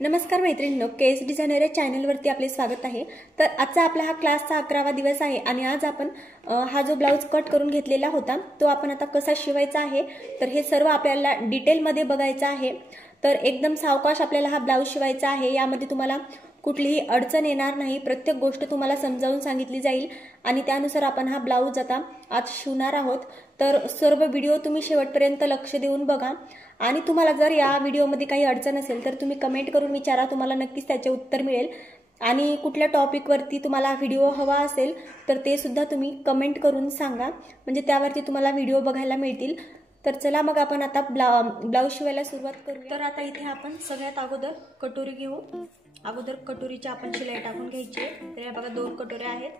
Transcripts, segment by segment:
नमस्कार मैत्रिणींनो, KS designer या चॅनलवरती आपले स्वागत आहे। तर आजचा आपला हा क्लासचा 11वा दिवस आहे आणि आज आपण हा जो ब्लाउज कट करून घेतलेला होता तो आपण आता कसा शिवायचा आहे तर हे सर्व आपल्याला डिटेल मध्ये बघायचं आहे। तर एकदम सावकाश आपल्याला हा ब्लाउज शिवायचा आहे। यामध्ये तुम्हाला कुठलीही अडचण येणार नाही, प्रत्येक गोष्ट तुम्हाला समजावून सांगितली जाईल आणि त्यानुसार आपण हा ब्लाउज आता आज शिवणार आहोत। तर सर्व व्हिडिओ तुम्ही शेवटपर्यंत लक्ष देऊन बघा आणि तुम्हाला जर या व्हिडिओमध्ये काही अडचण असेल तर तुम्ही कमेंट करून विचारा, तुम्हाला नक्कीच त्याचे उत्तर मिळेल। आणि कुठल्या टॉपिक वरती तुम्हाला व्हिडिओ हवा असेल तर ते सुद्धा तुम्ही कमेंट करून सांगा, म्हणजे त्यावरती तुम्हाला व्हिडिओ बघायला मिळतील। तर चला मग आपण आता ब्लाउज शिवायला सुरुवात करूया। तर आता इथे आपण सगळ्यात अगोदर कटोरी घेऊ। अगोदर कटोरीची आपण शिलाई टाकून घ्यायची आहे। तर या बघा 2 कटोऱ्या आहेत।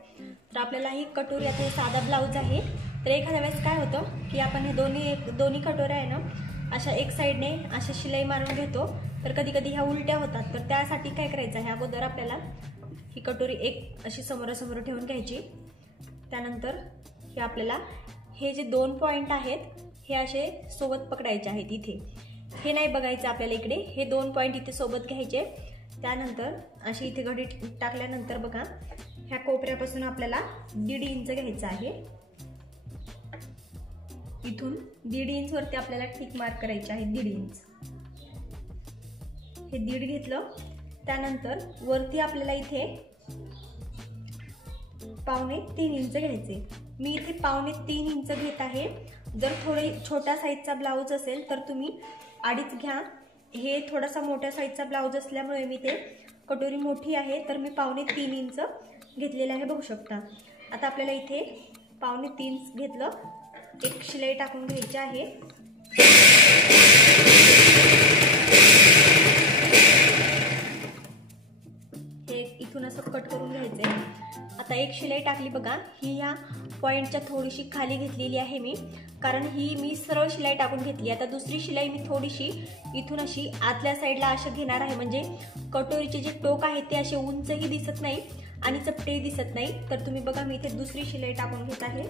तर आपल्याला ही कटोरी आता साधा ब्लाउज आहे। तर एखाद्या वेळेस काय होतं की आपण हे दोन्ही कटोऱ्या आहे ना अशा एक साइडने अशा शिलाई मारून घेतो, तर कधी कधी ह्या उलट्या होतात। तर त्यासाठी काय करायचं आहे, अगोदर आपल्याला ही कटोरी एक अशी समोरासमोर ठेवून घ्यायची। त्यानंतर हे आपल्याला हे जे 2 पॉइंट आहेत हे असे सोबत पकडायचे आहेत। इथे हे नाही बघायचं आपल्याला, इकडे हे 2 पॉइंट इथे सोबत घ्यायचे। त्यानंतर अशी इथे घडी टाकल्यानंतर बघा ह्या कोपऱ्यापासून आपल्याला 1.5 इंच घ्यायचं आहे। इथून 1.5 इंच वरती आपल्याला टिक मार्क करायची आहे। 1.5 इंच हे 1.5 घेतलं। त्यानंतर वरती आपल्याला इथे 2.25 इंच घ्यायचे। मी इथे 2.25 इंच घेत आहे। जर थोडे छोट्या साईजचा ब्लाउज असेल तर तुम्ही 2.5 घ्या। हे थोडासा मोठ्या साईजचा ब्लाउज असल्यामुळे मी ते कटोरी मोठी आहे तर मी 2.25 इंच घेतलेला आहे, बघू शकता। आता आपल्याला इथे 2.25 घेतलं, एक शिलाई टाकून घ्यायची आहे। हे इथून असं कट करून घ्यायचंय। आता एक शिलाई टाकली बघा, ही या पॉइंटच्या थोडीशी खाली घेतलेली आहे मी, कारण ही मी सरळ शिलाई टाकून घेतली। आता दुसरी शिलाई मी थोडीशी इथून अशी आतल्या साईडला अशी घेणार आहे, म्हणजे कटोरीचे जे टोक आहे ते असे उंचही दिसत नाही आणि चपटेही दिसत नाही। तर तुम्ही बघा मी इथे दुसरी शिलाई टाकून घेत आहे।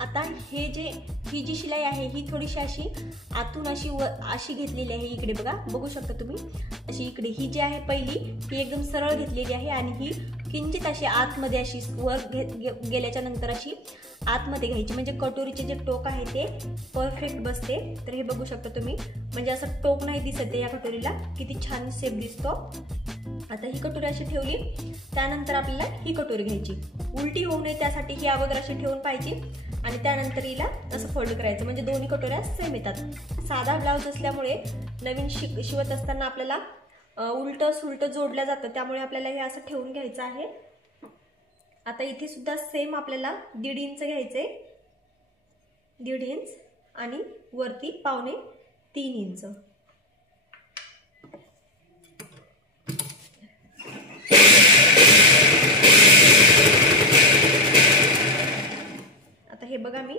आता ही जी शिलाई आहे ही थोडीशी अशी आतून अशी घेतलेली आहे। इकडे बघा, बघू शकता तुम्ही अशी इकडे ही जी आहे पहिली ही एकदम सरळ घेतलेली आहे आणि ही किंचित अशी आतमध्ये अशी वर गेल्याच्या नंतर अशी आतमध्ये घ्यायची, म्हणजे कटोरीचे जे टोक आहे ते परफेक्ट बसते। तर हे बघू शकता तुम्ही, म्हणजे असं टोक नाही दिसत या कटोरीला, किती छान शेप दिसतो। आता ही कटोरी अशी ठेवली, त्यानंतर आपल्याला ही कटोरी घ्यायची, उलटी होऊ नये त्यासाठी ही अगोदर अशी ठेवून पाहिजे आणि त्यानंतर हिला असं फोल्ड करायचं, म्हणजे दोन्ही कटोऱ्या सेम येतात। साधा ब्लाउज असल्यामुळे नवीन शिवत असताना आपल्याला उलट सुलट जोडल्या जातं, त्यामुळे आपल्याला हे असं ठेवून घ्यायचं आहे। आता इथे सुद्धा सेम आपल्याला 1.5 इंच घ्यायचे, 1.5 इंच आणि वरती 2.25 इंच। आता हे बघा मी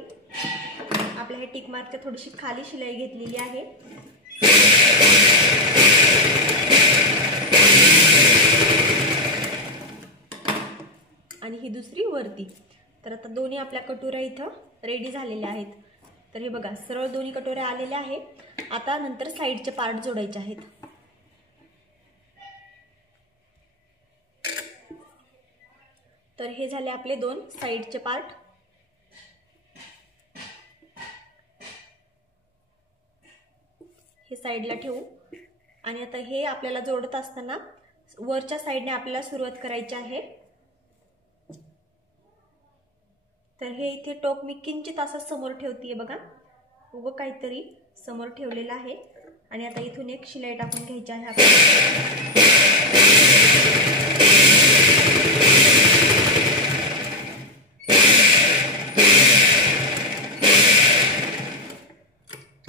आपल्या हे टिक मार्कच्या थोडीशी खाली शिलाई घेतलेली आहे। आणि ही दुसरी वरती। तर आता दोन्ही आपल्या कटोऱ्या इथं रेडी झालेल्या आहेत। तर हे बघा सरळ दोन्ही कटोऱ्या आलेल्या आहेत। आता नंतर साइडचे पार्ट जोडायचे आहेत। तर हे झाले आपले 2 साइडचे पार्ट। हे साइडला ठेवू आणि आता हे आपल्याला जोडत असताना वरच्या साइडने आपल्याला सुरुवात करायची आहे। तर हे इथे टोक मी किंचित असं समोर ठेवतीये बघा, उभं काहीतरी समोर ठेवलेलं आहे आणि आता इथून एक शिलाई टाकून घ्यायची आहे आपल्याला।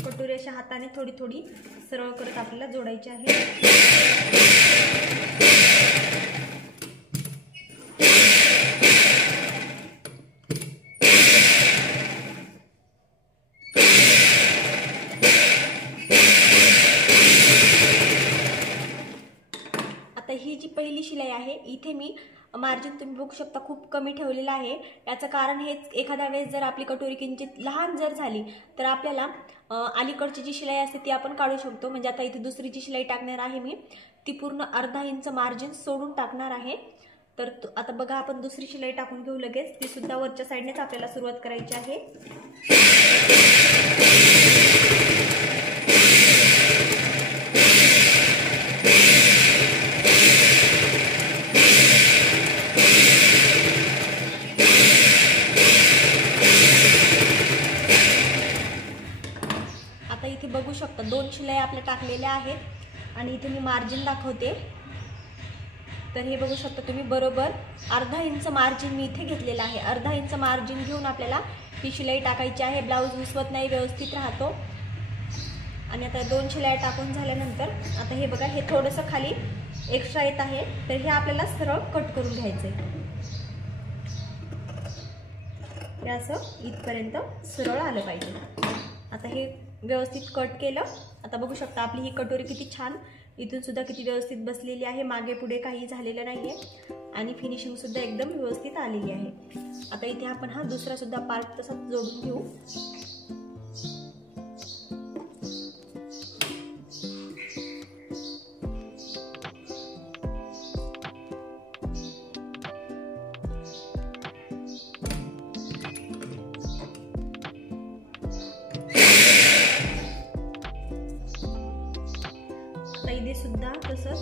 कटोरी अशा हाताने थोडी थोडी सरळ करत आपल्याला जोडायची आहे। आता ही जी पहिली शिलाई आहे इथे मी मार्जिन तुम्ही बघू शकता खूप कमी ठेवलेलं आहे। याचं कारण हेच, एखाद्या वेळेस जर आपली कटोरी किंचित लहान जर झाली तर आपल्याला अलीकडची जी शिलाई असते ती आपण काढू शकतो। म्हणजे आता इथे दुसरी जी शिलाई टाकणार आहे मी, ती पूर्ण अर्धा इंच मार्जिन सोडून टाकणार आहे। तर आता बघा, आपण दुसरी शिलाई टाकून घेऊ लगेच। ती सुद्धा वरच्या साईडनेच आपल्याला सुरुवात करायची आहे। आता इथे बघू शकता 2 शिलाई आपल्या टाकलेल्या आहेत आणि इथे मी मार्जिन दाखवते। तर हे बघू शकता तुम्ही, बरोबर अर्धा इंच मार्जिन मी इथे घेतलेला आहे। अर्धा इंच मार्जिन घेऊन आपल्याला ही शिलाई टाकायची आहे। ब्लाऊज उसवत नाही, व्यवस्थित राहतो। आणि आता 2 शिलाई टाकून झाल्यानंतर आता हे बघा, हे थोडंसं खाली एक्स्ट्रा येत आहे, तर हे आपल्याला सरळ कट करून घ्यायचं आहे। हे असं इथपर्यंत सरळ आलं पाहिजे। आता हे व्यवस्थित कट केलं। आता बघू शकता आपली ही कटोरी किती छान, इथून सुद्धा किती व्यवस्थित बसलेली आहे, मागे पुढे काही झालेलं नाहीये आणि फिनिशिंग सुद्धा एकदम व्यवस्थित आलेली आहे। आता इथे आपण हा दुसरा सुद्धा पार्ट तसाच जोडून घेऊ। इथे सुद्धा तसंच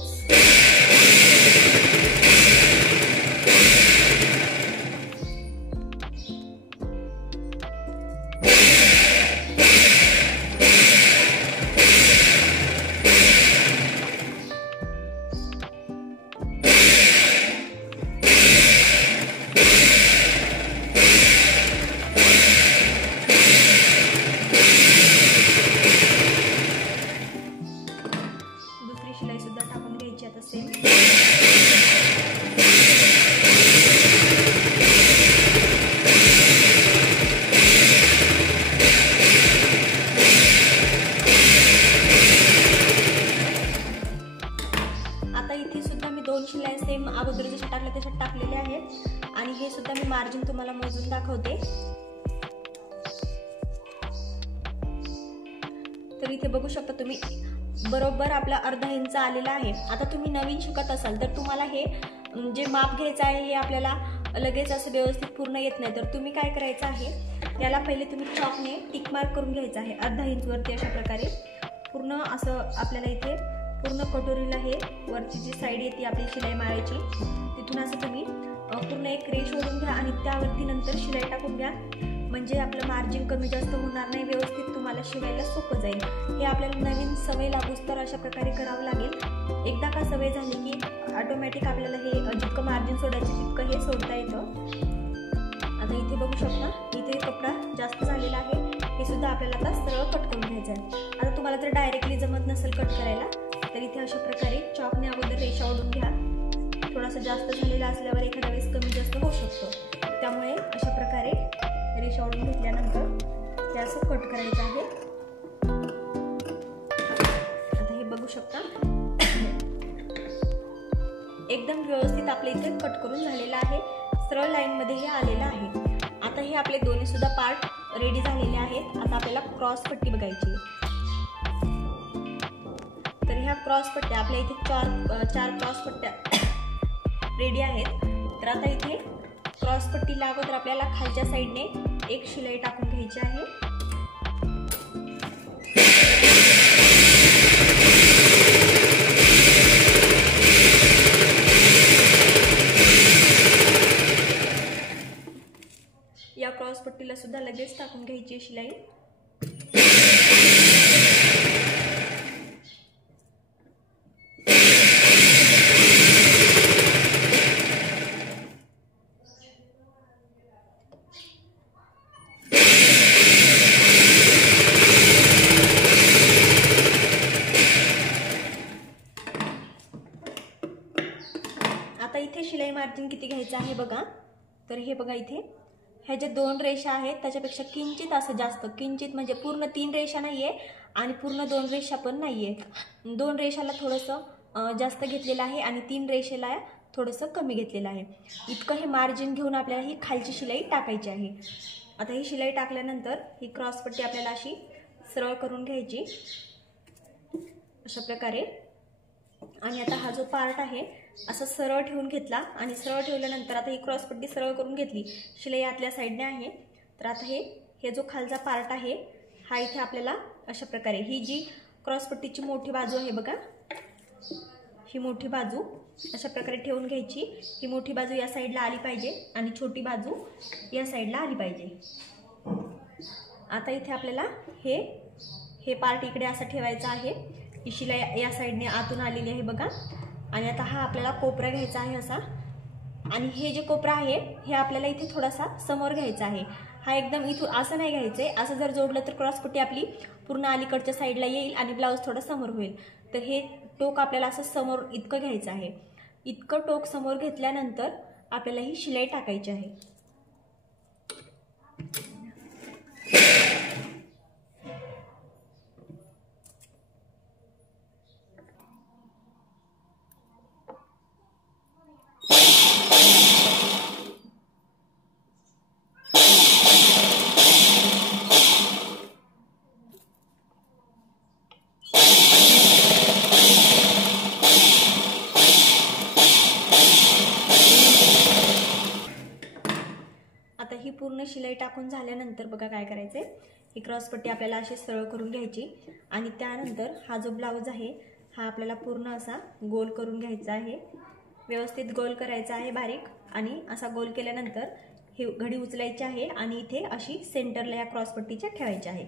शिलाई सुद्धा टाकून घ्यायची आता सेम। आता इथे सुद्धा मी 2 शिलाई सेम अगोदर जशा टाकल्या तशा टाकलेल्या आहेत आणि हे सुद्धा मी मार्जिन तुम्हाला मोजून दाखवते। तर इथे बघू शकता तुम्ही, बरोबर आपला अर्धा इंच आलेला आहे। आता तुम्ही नवीन शिकत असाल तर तुम्हाला हे जे माप घ्यायचं आहे हे आपल्याला लगेच असं व्यवस्थित पूर्ण येत नाही। तर तुम्ही काय करायचं आहे, याला पहिले तुम्ही चॉकने टिक मार्क करून घ्यायचं आहे अर्धा इंच वरती। अशा प्रकारे पूर्ण असं आपल्याला इथे पूर्ण कटोरीला हे वरची जी साईड येते आपली शिलाई मारायची, तिथून असं तुम्ही पूर्ण एक रेष ओढून घ्या आणि त्यावरती नंतर शिलाई टाकून घ्या। म्हणजे आपलं मार्जिन कमी जास्त होणार नाही, व्यवस्थित तुम्हाला शिवायला सोपं जाईल। हे आपल्याला नवीन सवय लागूस तर अशा प्रकारे करावं लागेल। एकदा का सवय झाली की ऑटोमॅटिक आपल्याला हे जितकं मार्जिन सोडायचं तितकं हे सोडता येतं। आता इथे बघू शकता, इथे कपडा जास्त झालेला आहे, हे सुद्धा आपल्याला आता सरळ कट करून घ्यायचं आहे। आता तुम्हाला जर डायरेक्टली जमत नसेल कट करायला तर इथे अशा प्रकारे चॉकने अगोदर रेषा ओढून घ्या। थोडासा जास्त झालेला असल्यावर एखाद्या वेळेस कमी जास्त होऊ शकतो, त्यामुळे अशा प्रकारे रेषा ओढून घेतल्यानंतर ते असं कट करायचं आहे। आता हे बघू शकता एकदम व्यवस्थित आपल्या इथे कट करून झालेला आहे, सरळ लाईन मध्ये हे आलेलं आहे। आता हे आपले दोन्ही सुद्धा पार्ट रेडी झालेले आहेत। आता आपल्याला क्रॉस पट्टी बघायची। तर ह्या क्रॉस पट्ट्या आपल्या इथे चार क्रॉस पट्ट्या रेडी आहेत। तर आता इथे क्रॉस पट्टीला अगोदर आपल्याला खालच्या साईडने एक शिलाई टाकून घ्यायची आहे। या क्रॉस पट्टीला सुद्धा लगेच टाकून घ्यायची शिलाई। आता इथे शिलाई मार्जिन किती घ्यायचं आहे बघा। तर हे बघा, इथे ह्या ज्या 2 रेषा आहेत त्याच्यापेक्षा किंचित असं जास्त, किंचित म्हणजे पूर्ण 3 रेषा नाहीये आणि पूर्ण 2 रेषा पण नाहीये। 2 रेषाला थोडंसं जास्त घेतलेलं आहे आणि 3 रेषेला थोडंसं कमी घेतलेलं आहे. इतकं हे मार्जिन घेऊन आपल्याला ही खालची शिलाई टाकायची आहे. आता ही शिलाई टाकल्यानंतर ही क्रॉसपट्टी आपल्याला अशी सरळ करून घ्यायची अशा प्रकारे. आणि आता हा जो पार्ट आहे असा सरळ ठेवून घेतला आणि सरळ ठेवल्यानंतर आता ही क्रॉसपट्टी सरळ करून घेतली. शिलाई आतल्या साईडने आहे. तर आता हे जो खालचा पार्ट आहे हा इथे आपल्याला अशा प्रकारे ही जी क्रॉसपट्टीची मोठी बाजू आहे बघा, ही मोठी बाजू अशा प्रकारे ठेवून घ्यायची. ही मोठी बाजू या साईडला आली पाहिजे आणि छोटी बाजू या साईडला आली पाहिजे. आता इथे आपल्याला हे पार्ट इकडे असा ठेवायचा आहे. ही शिलाई या साईडने आतून आलेली आहे बघा. आणि आता हा आपल्याला कोपरा घ्यायचा आहे असा. आणि हे जे कोपरा आहे हे आपल्याला इथे थोडासा समोर घ्यायचा आहे. हा एकदम इथून असं नाही घ्यायचं आहे. असं जर जोडलं तर क्रॉसपट्टी आपली पूर्ण अलीकडच्या साईडला येईल आणि ब्लाऊज थोडं समोर होईल. तर हे टोक आपल्याला असं समोर इतकं घ्यायचं आहे. इतकं टोक समोर घेतल्यानंतर आपल्याला ही शिलाई टाकायची आहे. ही पूर्ण शिलाई टाकून झाल्यानंतर बघा काय करायचंय, ही क्रॉसपट्टी आपल्याला अशी सरळ करून घ्यायची आणि त्यानंतर हा जो ब्लाऊज आहे हा आपल्याला पूर्ण असा गोल करून घ्यायचा आहे. व्यवस्थित गोल करायचा आहे बारीक. आणि असा गोल केल्यानंतर ही घडी उचलायची आहे आणि इथे अशी सेंटरला या क्रॉसपट्टीच्या ठेवायची आहे.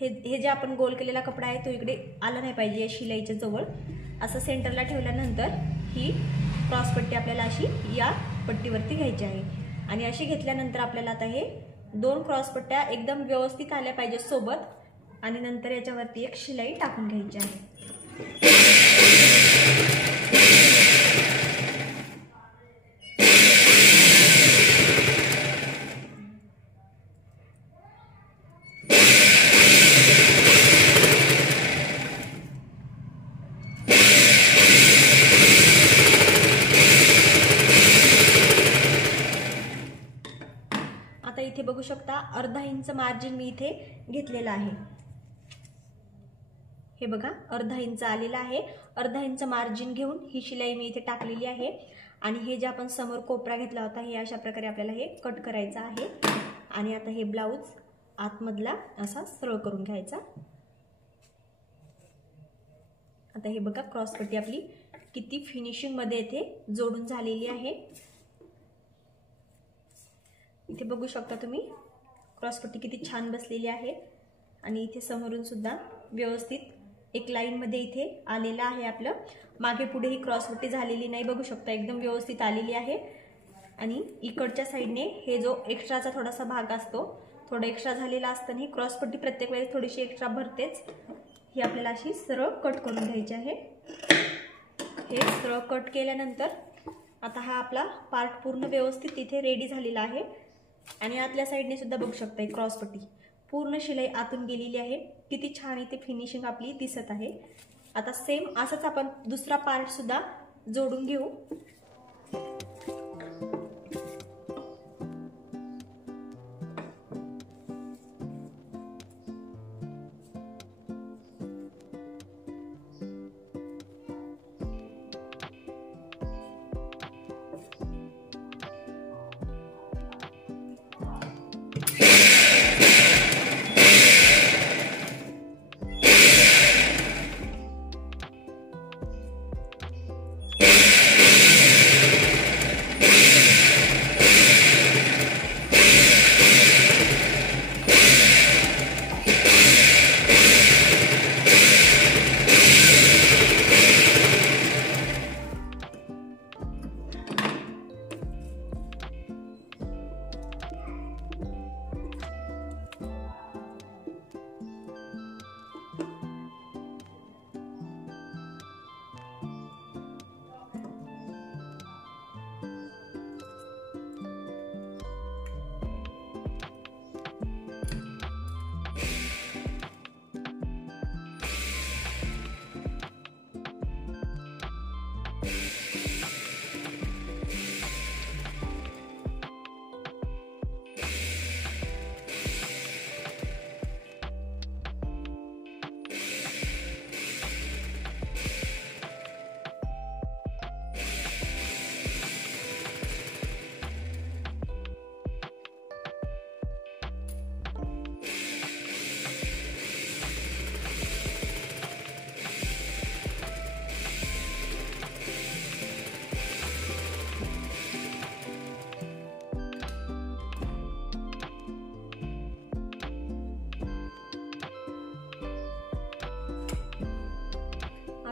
हे जे आपण गोल केलेला कपडा आहे तो इकडे आला नाही पाहिजे या शिलाईच्या जवळ. असं सेंटरला ठेवल्यानंतर ही क्रॉसपट्टी आपल्याला अशी या पट्टीवरती घ्यायची आहे. आणि अशी घेतल्यानंतर आपल्याला आता हे 2 क्रॉसपट्ट्या एकदम व्यवस्थित आल्या पाहिजे सोबत. आणि नंतर याच्यावरती एक शिलाई टाकून घ्यायची आहे. आता इथे बघू शकता अर्धा इंच मार्जिन मी इथे घेतलेला आहे. हे बघा अर्धा इंच आलेला आहे. अर्धा इंच मार्जिन घेऊन ही शिलाई मी इथे टाकलेली आहे. आणि हे जे आपण समोर कोपरा घेतला होता हे अशा प्रकारे आपल्याला हे कट करायचं आहे. आणि आता हे ब्लाऊज आतमधला असा सरळ करून घ्यायचा. आता हे बघा क्रॉसपट्टी आपली किती फिनिशिंग मध्ये इथे जोडून झालेली आहे. इथे बघू शकता तुम्ही क्रॉसपट्टी किती छान बसलेली आहे. आणि इथे समोरून सुद्धा व्यवस्थित एक लाईन मध्ये इथे आलेला आहे. आपलं मागे पुढे ही क्रॉसपट्टी झालेली नाही, बघू शकता एकदम व्यवस्थित आलेली आहे. आणि इकडच्या साईडने हे जो एक्स्ट्राचा थोडासा भाग असतो, थोडा एक्स्ट्रा झालेला असताना ही क्रॉसपट्टी प्रत्येक वेळेस थोडीशी एक्स्ट्रा भरतेच. ही आपल्याला अशी सरळ कट करून घ्यायची आहे. हे सरळ कट केल्यानंतर आता हा आपला पार्ट पूर्ण व्यवस्थित इथे रेडी झालेला आहे. आणि आतल्या साईडने सुद्धा बघू शकता क्रॉसपट्टी पूर्ण शिलाई आतून गेलेली आहे. किती छान इथे फिनिशिंग आपली दिसत आहे. आता सेम असंच आपण दुसरा पार्ट सुद्धा जोडून घेऊ.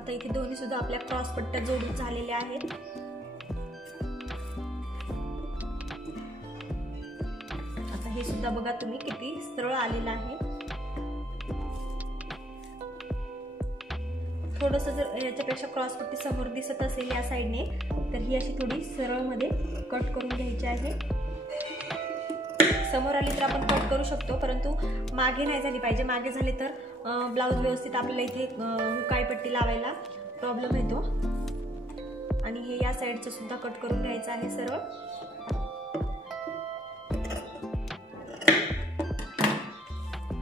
आता इथे दोन्ही सुद्धा आपल्या क्रॉस पट्ट्या जोडून झालेल्या आहेत. आता हे सुद्धा बघा तुम्ही किती सरळ आलेलं आहे. थोडंसं जर याच्यापेक्षा क्रॉस पट्टी समोर दिसत असेल या साईडने तर ही अशी थोडी सरळ मध्ये कट करून घ्यायची आहे. समोर आली तर आपण कट करू शकतो, परंतु मागे नाही झाली पाहिजे. मागे झाले तर ब्लाऊज व्यवस्थित आपल्याला इथे हुकाई पट्टी लावायला प्रॉब्लेम येतो. आणि हे या साईडचं सुद्धा कट करून घ्यायचं आहे सरळ.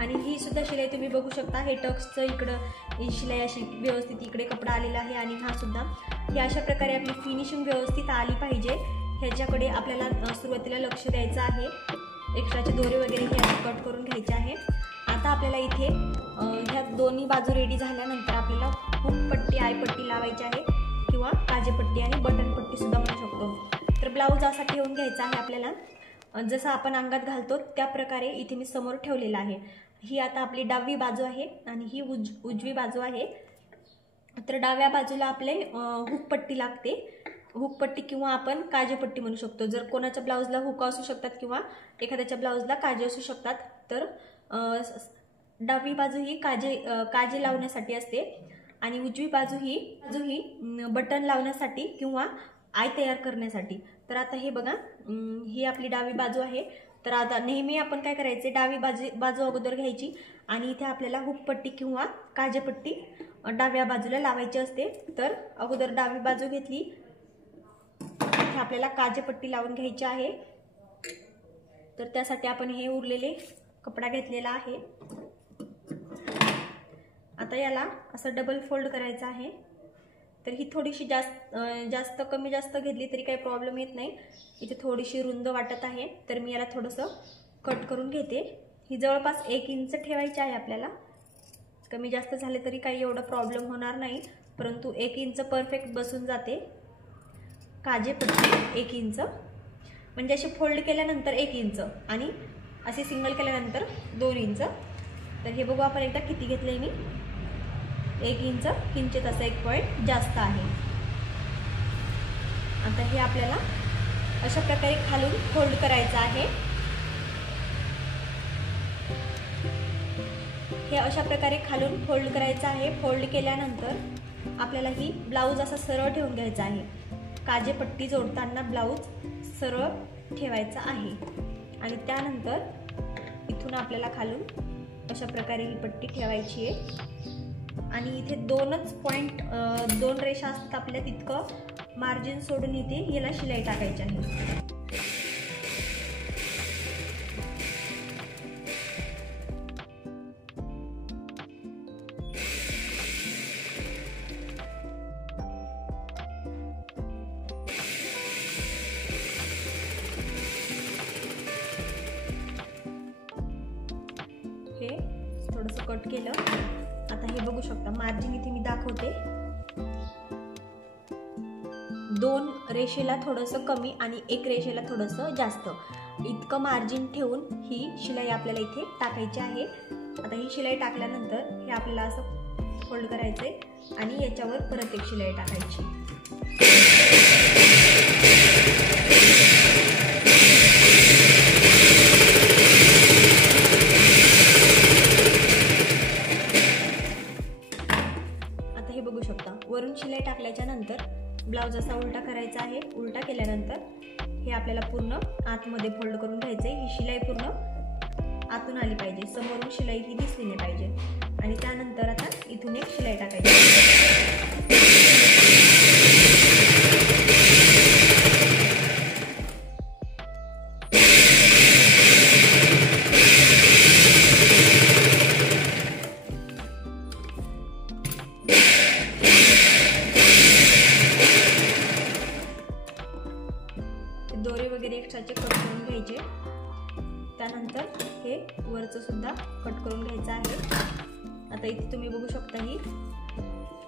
आणि ही सुद्धा शिलाई तुम्ही बघू शकता. हे टक्सचं इकडं ही शिलाई अशी व्यवस्थित इकडे कपडा आलेला आहे आणि हा सुद्धा. ही अशा प्रकारे आपली फिनिशिंग व्यवस्थित आली पाहिजे, ह्याच्याकडे आपल्याला सुरुवातीला लक्ष द्यायचं आहे. एक्स्ट्राचे दोरे वगैरे हे असे कट करून घ्यायचे आहे. आता आपल्याला इथे ह्या दोन्ही बाजू रेडी झाल्यानंतर आपल्याला हुक पट्टी आयपट्टी लावायची आहे किंवा काजेपट्टी आणि बटन पट्टी सुद्धा म्हणू शकतो. तर ब्लाऊज असा ठेवून घ्यायचा आहे आपल्याला, जसं आपण अंगात घालतो त्या प्रकारे इथे मी समोर ठेवलेला आहे. ही आता आपली डावी बाजू आहे आणि ही उजवी बाजू आहे. तर डाव्या बाजूला आपले हुक पट्टी लागते. हुक पट्टी किंवा आपण काजेपट्टी म्हणू शकतो. जर कोणाच्या ब्लाऊजला हुक असू शकतात किंवा एखाद्याच्या ब्लाऊजला काजे असू शकतात. तर डावी बाजू ही काजे लावण्यासाठी असते आणि उजवी बाजू ही बटन लावण्यासाठी किंवा आय तयार करण्यासाठी. तर आता हे बघा, ही आपली डावी बाजू आहे. तर आता नेहमी आपण काय करायचे, डावी बाजू अगोदर घ्यायची आणि इथे आपल्याला हुक पट्टी किंवा काजेपट्टी डाव्या बाजूला लावायची असते. तर अगोदर डावी बाजू घेतली, इथे आपल्याला काजेपट्टी लावून घ्यायची आहे. तर त्यासाठी आपण हे उरलेले कपडा घेतलेला आहे. आता याला असं डबल फोल्ड करायचं आहे. तर ही थोडीशी जास्त कमी जास्त घेतली तरी काही प्रॉब्लेम येत नाही. इथे थोडीशी रुंद वाटत आहे तर मी याला थोडंसं कट करून घेते. ही जवळपास 1 इंच ठेवायची आहे आपल्याला. कमी जास्त झाले तरी काही एवढा प्रॉब्लेम होणार नाही, परंतु 1 इंच परफेक्ट बसून जाते. काजेपट्टी 1 इंच, म्हणजे असे फोल्ड केल्यानंतर 1 इंच आणि असे सिंगल केल्यानंतर 2 इंच. तर हे बघू आपण एकदा किती घेतले मी. 1 इंच किंचित असं 1 पॉईंट जास्त आहे. आता हे आपल्याला अशा प्रकारे खालून फोल्ड करायचं आहे. हे अशा प्रकारे खालून फोल्ड करायचं आहे. फोल्ड केल्यानंतर आपल्याला ही ब्लाऊज असा सरळ ठेवून घ्यायचा आहे. काजेपट्टी जोडताना ब्लाऊज सरळ ठेवायचा आहे आणि त्यानंतर इथून आपल्याला खालून अशा प्रकारे ही पट्टी ठेवायची आहे. आणि इथे 2च पॉईंट 2 रेषा असतात आपल्या, तितकं मार्जिन सोडून इथे याला शिलाई टाकायची आहे. हे थोडंसं कट केलं. आता हे बघू शकता मार्जिन इथे मी दाखवते. 2 रेषेला थोडंसं कमी आणि 1 रेषेला थोडंसं जास्त, इतकं मार्जिन ठेवून ही शिलाई आपल्याला इथे टाकायची आहे. आता ही शिलाई टाकल्यानंतर हे आपल्याला असं फोल्ड करायचे आणि याच्यावर परत एक शिलाई टाकायची. बघू शकता वरून शिलाई टाकल्याच्या नंतर ब्लाऊज असा उलटा करायचा आहे. उलटा केल्यानंतर हे आपल्याला पूर्ण आतमध्ये फोल्ड करून घ्यायचे. ही शिलाई पूर्ण आतून आली पाहिजे, समोरून शिलाई ही दिसली नाही पाहिजे. आणि त्यानंतर आता इथून एक शिलाई टाकायची. दोरे वगैरे एक्स्ट्राचे कट करून घ्यायचे. त्यानंतर हे वरचं सुद्धा कट करून घ्यायचं आहे. आता इथे तुम्ही बघू शकता ही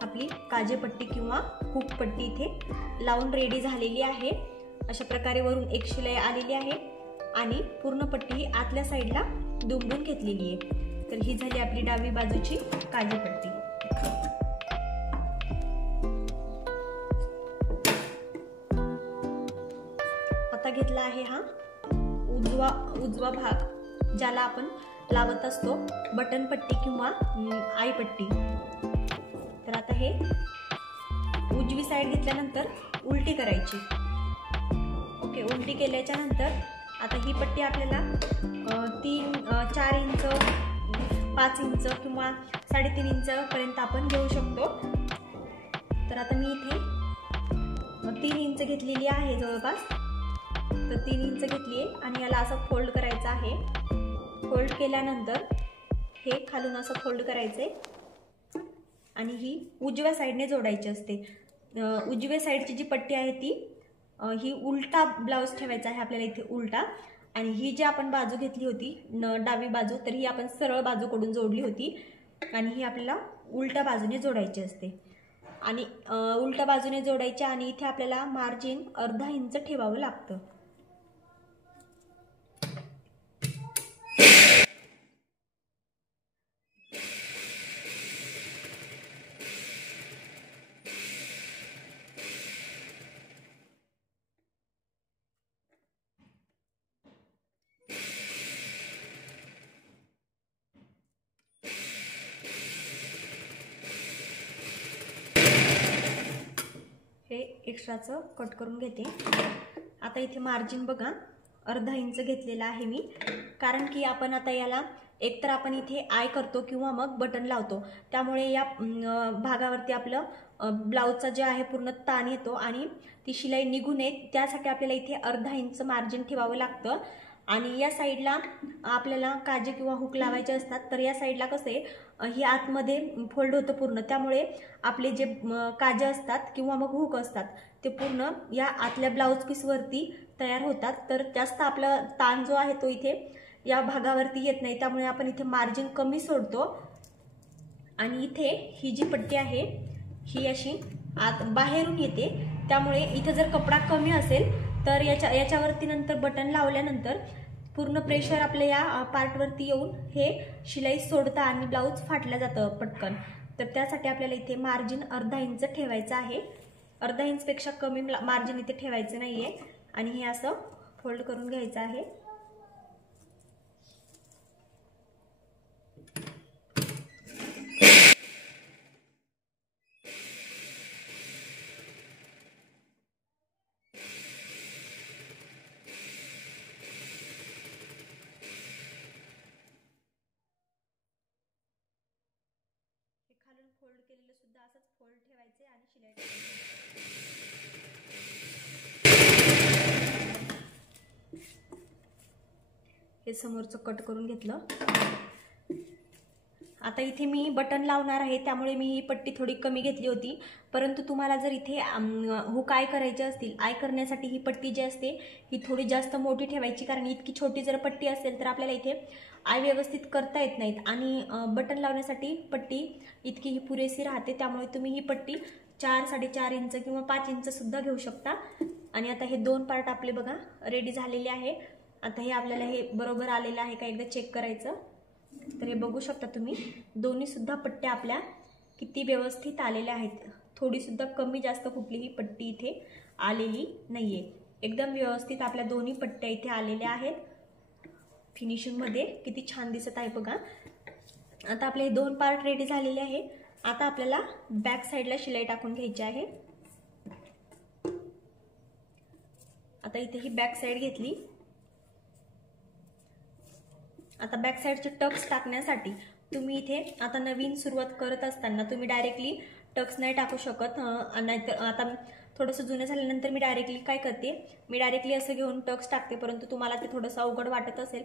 आपली काजेपट्टी किंवा हुक पट्टी इथे लावून रेडी झालेली आहे. अशा प्रकारे वरून एक शिलाई आलेली आहे आणि पूर्ण पट्टी ही आतल्या साईडला दुमडून घेतलेली आहे. तर ही झाली आपली डावी बाजूची काजेपट्टी. उजवा भाग ज्याला आपण लावत असतो बटन पट्टी किंवा आईपट्टी। तर आता हे उजवी साईड घेतल्यानंतर उलटी करायची। ओके, उलटी केल्याच्या नंतर आता ही पट्टी आपल्याला 4 इंच, 5 इंच किंवा 3.5 इंच पर्यंत आपण घेऊ शकतो। तर आता मी इथे 3 इंच घेतलेली आहे जवळपास। तर 3 इंच घेतली आहे आणि याला असं फोल्ड करायचं आहे। फोल्ड केल्यानंतर हे खालून असं फोल्ड करायचंय आणि ही उजव्या साईडने जोडायची असते। उजव्या साईडची जी पट्टी आहे ती ही उलटा ब्लाउज ठेवायचा आहे आपल्याला इथे उलटा, आणि ही जी आपण बाजू घेतली होती डावी बाजू, तर ही आपण सरळ बाजूकडून जोडली होती आणि ही आपल्याला उलट्या बाजूने जोडायची असते। आणि उलट्या बाजूने जोडायची आणि इथे आपल्याला मार्जिन अर्धा इंच ठेवावं लागतं। हे एक्स्ट्राचं कट करून घेते। आता इथे मार्जिन बघा अर्धा इंच घेतलेला आहे मी, कारण की आपण आता याला एकतर आपण इथे आय करतो किंवा मग बटन लावतो, त्यामुळे या भागावरती आपलं ब्लाउजचा जे आहे पूर्ण ताण येतो आणि ती शिलाई निघू नये, त्यासाठी आपल्याला इथे अर्धा इंच मार्जिन ठेवावं लागतं। आणि या साईडला आपल्याला काजे किंवा हुक लावायचे असतात, तर या साईडला कसं आहे ही आतमध्ये फोल्ड होतं पूर्ण, त्यामुळे आपले जे काजे असतात किंवा मग हुक असतात ते पूर्ण या आतल्या ब्लाउज पीसवरती तयार होतात। तर जास्त आपला ताण जो आहे तो इथे या भागावरती येत नाही, त्यामुळे आपण इथे मार्जिन कमी सोडतो। आणि इथे ही जी पट्टी आहे ही अशी आत बाहेरून येते, त्यामुळे इथे जर कपडा कमी असेल तर याच्यावरती नंतर बटन लावल्यानंतर पूर्ण प्रेशर आपल्या या पार्टवरती येऊन हे शिलाई सोडतं आणि ब्लाउज फाटलं जातं पटकन। तर त्यासाठी आपल्याला इथे मार्जिन अर्धा इंच ठेवायचं आहे। अर्धा इंचपेक्षा कमी मार्जिन इथे ठेवायचं नाहीये आणि हे असं फोल्ड करून घ्यायचं आहे। खालून फोल्ड केलेलं सुद्धा असंच फोल्ड ठेवायचे आणि शिलाई हे समोरचं कट करून घेतलं। आता इथे मी बटन लावणार आहे, त्यामुळे मी ही पट्टी थोडी कमी घेतली होती, परंतु तुम्हाला जर इथे हुक आय करायचे असतील, आय करण्यासाठी ही पट्टी जी असते ही थोडी जास्त मोठी ठेवायची, कारण इतकी छोटी जर पट्टी असेल तर आपल्याला इथे आय व्यवस्थित करता येत नाहीत आणि बटन लावण्यासाठी पट्टी इतकी ही पुरेशी राहते। त्यामुळे तुम्ही ही पट्टी 4, 4.5 इंच किंवा 5 इंच सुद्धा घेऊ शकता। आणि आता हे 2 पार्ट आपले बघा रेडी झालेले आहे। आता हे आपल्याला हे बरोबर आलेलं आहे का एकदा चेक करायचं। तर हे बघू शकता तुम्ही दोन्ही सुद्धा पट्ट्या आपल्या किती व्यवस्थित आलेल्या आहेत, थोडी सुद्धा कमी जास्त कुठलीही पट्टी इथे आलेली नाहीये, एकदम व्यवस्थित आपल्या दोन्ही पट्ट्या इथे आलेल्या आहेत। फिनिशिंग मध्ये किती छान दिसत आहे बघा। आता आपले 2 पार्ट रेडी झालेले आहे। आता आपल्याला बॅक साईडला शिलाई टाकून घ्यायची आहे। आता इथे ही बॅक साईड घेतली। आता बॅक साईडचे टक्स टाकण्यासाठी तुम्ही इथे आता नवीन सुरुवात करत असताना तुम्ही डायरेक्टली टक्स नाही टाकू शकत, नाहीतर आता थोडंसं जुनं झाल्यानंतर मी डायरेक्टली काय करते, मी डायरेक्टली असं घेऊन टक्स टाकते, परंतु तुम्हाला ते थोडंसं अवघड वाटत असेल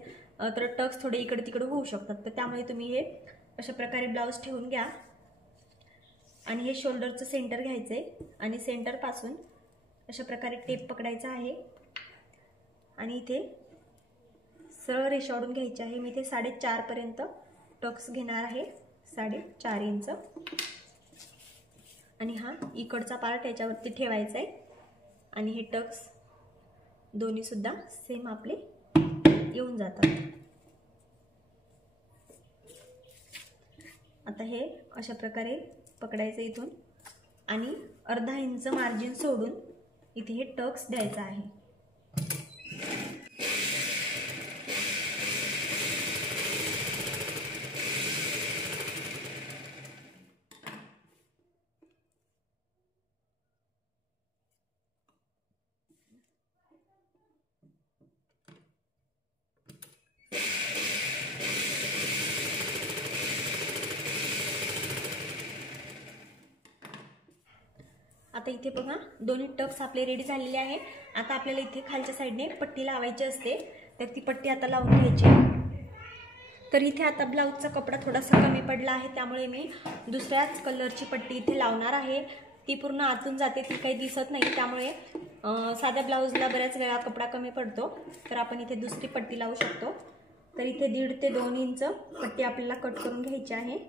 तर टक्स थोडे इकडे तिकडे होऊ शकतात। तर त्यामुळे तुम्ही हे अशा प्रकारे ब्लाउज ठेवून घ्या आणि हे शोल्डरचं सेंटर घ्यायचंय आणि सेंटर पासून अशा प्रकारे टेप पकडायचा आहे आणि इथे सरळ रेषा ओढून घ्यायची आहे। मी इथे 4.5 पर्यंत टक्स घेणार आहे, 4.5 इंच, आणि हा इकडचा पार्ट याच्यावरती ठेवायचा आहे आणि हे टक्स दोन्ही सुद्धा सेम आपले येऊन जातात। आता हे अशा प्रकारे पकडायचं इथून आणि अर्धा इंच मार्जिन सोडून इथे हे टक्स द्यायचं आहे। आता इथे बघा दोन्ही टक्स आपले रेडी झालेले आहे। आता आपल्याला इथे खालच्या साईडने पट्टी लावायची असते, तर ती पट्टी आता लावून घ्यायची। तर इथे आता ब्लाऊजचा कपडा थोडासा कमी पडला आहे, त्यामुळे मी दुसऱ्याच कलरची पट्टी इथे लावणार आहे। ती पूर्ण आतून जाते, ती काही दिसत नाही, त्यामुळे साध्या ब्लाऊजला बऱ्याच वेळा कपडा कमी पडतो, तर आपण इथे दुसरी पट्टी लावू शकतो। तर इथे 1.5 ते 2 इंच पट्टी आपल्याला कट करून घ्यायची आहे।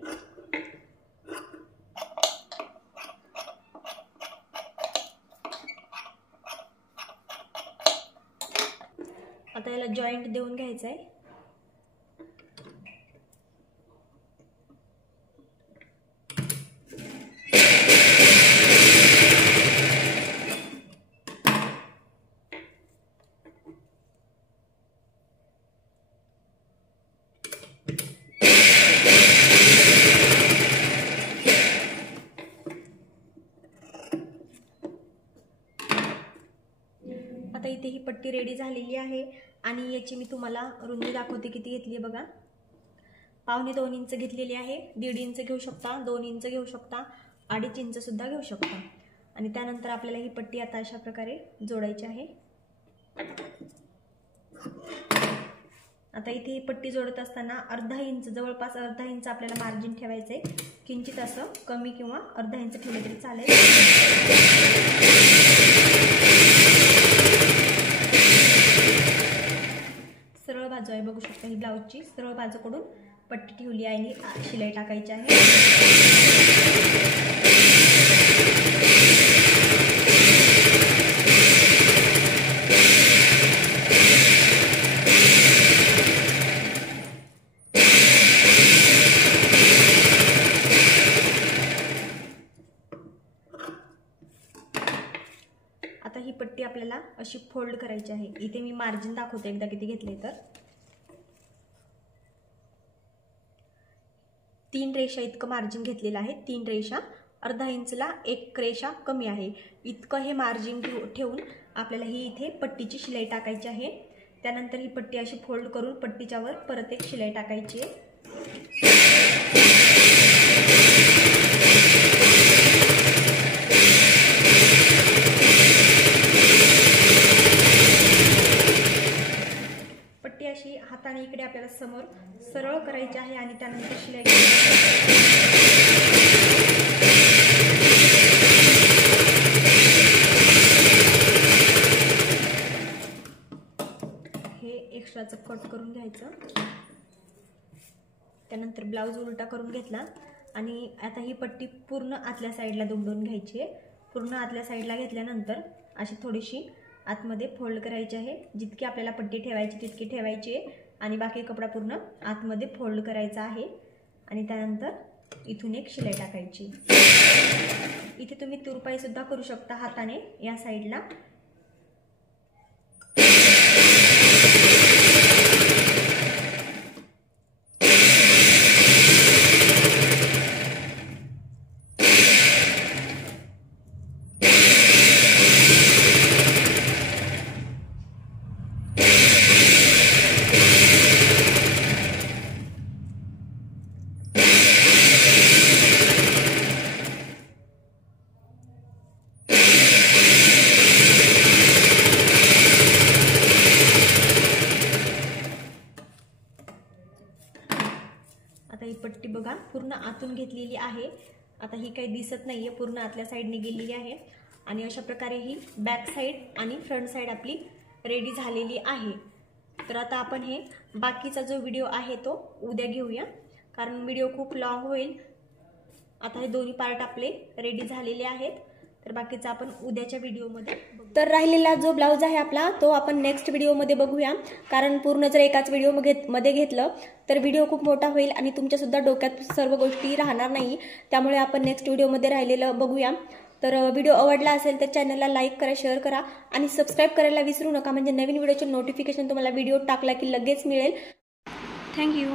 आता याला जॉईंट देऊन घ्यायचं आहे। आता इथे ही पट्टी रेडी झालेली आहे आणि याची मी तुम्हाला रुंदी दाखवते किती घेतली आहे बघा। 1.25 इंच घेतलेली आहे, 1.5 इंच घेऊ शकता, 2 इंच घेऊ शकता, 2.5 इंच सुद्धा घेऊ शकता। आणि त्यानंतर आपल्याला ही पट्टी आता अशा प्रकारे जोडायची आहे। आता इथे ही पट्टी जोडत असताना अर्धा इंच, जवळपास अर्धा इंच आपल्याला मार्जिन ठेवायचं आहे। किंचित असं कमी किंवा अर्धा इंच ठेवलं तरी चालेल। सरळ बाजू आहे, बघू शकता ही ब्लाऊजची सरळ बाजूकडून पट्टी ठेवली आहे आणि शिलाई टाकायची आहे। आता ही पट्टी आपल्याला अशी फोल्ड करायची आहे। इथे मी मार्जिन दाखवते एकदा किती घेतले, तर 3 रेषा इतकं मार्जिन घेतलेलं आहे। 3 रेषा, अर्धा इंचला 1 रेषा कमी आहे, इतकं हे मार्जिन ठेवून आपल्याला ही इथे पट्टीची शिलाई टाकायची आहे। त्यानंतर ही पट्टी अशी फोल्ड करून पट्टीच्या वर परत एक शिलाई टाकायची आहे। पट्टी अशी हाताने इकडे आपल्याला समोर सरळ करायची आहे आणि त्यानंतर शिलाई हे एक्स्ट्राचं कट करून घ्यायचं। त्यानंतर ब्लाऊज उलटा करून घेतला आणि आता ही पट्टी पूर्ण आतल्या साईडला दुमडून घ्यायची आहे। पूर्ण आतल्या साईडला घेतल्यानंतर अशी थोडीशी आतमध्ये फोल्ड करायची आहे। जितकी आपल्याला पट्टी ठेवायची तितकी ठेवायची आहे आणि बाकी कपडा पूर्ण आतमध्ये फोल्ड करायचा आहे आणि त्यानंतर इथून एक शिलाई टाकायची। इथे तुम्ही तुरपाई सुद्धा करू शकता हाताने या साईडला। आता ही पट्टी बघा पूर्ण आतून घेतलेली आहे। आता ही काही दिसत नाहीये, पूर्ण आतल्या साईडने गेलेली आहे आणि अशा प्रकारे ही बॅक साईड आणि फ्रंट साईड आपली रेडी झालेली आहे। तर आता आपण हे बाकीचा जो व्हिडिओ आहे तो उद्या घेऊया, कारण व्हिडिओ खूप लॉंग होईल। आता हे दोन्ही पार्ट आपले रेडी झालेले आहेत, तर बाकीचा आपण उद्याच्या व्हिडिओमध्ये तर राहिलेला जो ब्लाऊज आहे आपला तो आपण नेक्स्ट व्हिडिओमध्ये बघूया, कारण पूर्ण जर एकाच व्हिडिओमध्ये घेतलं तर व्हिडिओ खूप मोठा होईल आणि तुमच्या सुद्धा डोक्यात सर्व गोष्टी राहणार नाही। त्यामुळे आपण नेक्स्ट व्हिडिओमध्ये राहिलेलं बघूया। तर व्हिडिओ आवडला असेल तर चॅनलला लाईक करा, शेअर करा आणि सबस्क्राईब करायला विसरू नका, म्हणजे नवीन व्हिडिओचे नोटिफिकेशन तुम्हाला व्हिडिओ टाकला की लगेच मिळेल। थँक्यू।